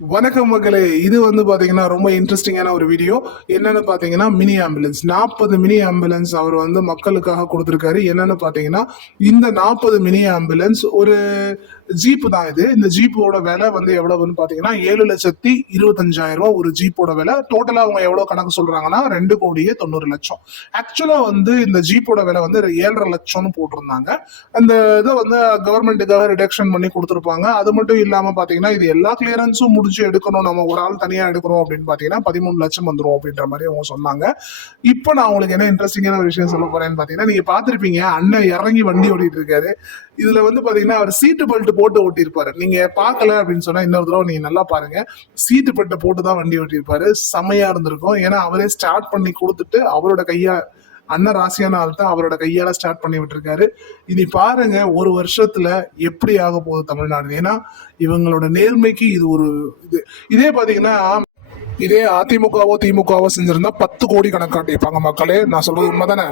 வணக்கம் மக்களே. இது பாத்தீங்கன்னா ரொம்ப இன்ட்ரெஸ்டிங்கான ஒரு வீடியோ. என்னன்னு பாத்தீங்கன்னா மினி ஆம்புலன்ஸ் 40 மினி ஆம்புலன்ஸ் அவர் மக்களுக்காக கொடுத்திருக்காரு. என்னன்னு பாத்தீங்கன்னா இந்த 40 மினி ஆம்புலன்ஸ் ஒரு ஜீப் தான். இந்த ஜீப்போட விலை எவ்வளவுன்னு பாத்தீங்கன்னா 7,25,000 ஒரு ஜீப்போட விலை. டோட்டலா அவங்க எவ்வளவு கணக்கு சொல்றாங்கன்னா 2,90,00,000. ஆக்சுவலா இந்த ஜீப்போட விலை 7,50,000 போட்டிருந்தாங்க. அந்த இதை கவர்மெண்ட்டுக்காக ரிடக்ஷன் பண்ணி கொடுத்துருப்பாங்க. அது மட்டும் இல்லாம பாத்தீங்கன்னா இது எல்லா கிளியரன்ஸும் முடிச்சு எடுக்கணும், நம்ம ஒரு ஆள் தனியா எடுக்கணும் அப்படின்னு பாத்தீங்கன்னா 13 லட்சம் வந்துரும் அப்படின்ற மாதிரி அவங்க சொன்னாங்க. இப்ப நான் உங்களுக்கு என்ன இன்ட்ரெஸ்டிங்கான ஒரு விஷயம் சொல்ல போறேன்னு பாத்தீங்கன்னா, நீங்க பாத்திருப்பீங்க அண்ணன் இறங்கி வண்டி ஓட்டிட்டு இருக்காரு. இதுல பாத்தீங்கன்னா அவர் சீட்டு பெல்ட் போட்டு ஓட்டிருப்பாரு. நீங்க பாக்கல அப்படின்னு சொன்னா இன்னொரு தடவை நீங்க நல்லா பாருங்க. சீட்டு பெல்ட் போட்டு தான் வண்டி ஓட்டிருப்பாரு. செமையா இருந்திருக்கும். ஏன்னா அவரே ஸ்டார்ட் பண்ணி கொடுத்துட்டு அவரோட கையா அண்ணன் ராசியான ஆள் தான் அவரோட கையால ஸ்டார்ட் பண்ணி விட்டுருக்காரு. இனி பாருங்க ஒரு வருஷத்துல எப்படி ஆக போகுது தமிழ்நாடு. ஏன்னா இவங்களோட நேர்மைக்கு இது ஒரு இதே பாத்தீங்கன்னா இதே அதிமுகவோ திமுகவோ செஞ்சிருந்தா 10 கோடி கணக்காட்டியிருப்பாங்க மக்களே. நான் சொல்றது உண்மைதானே?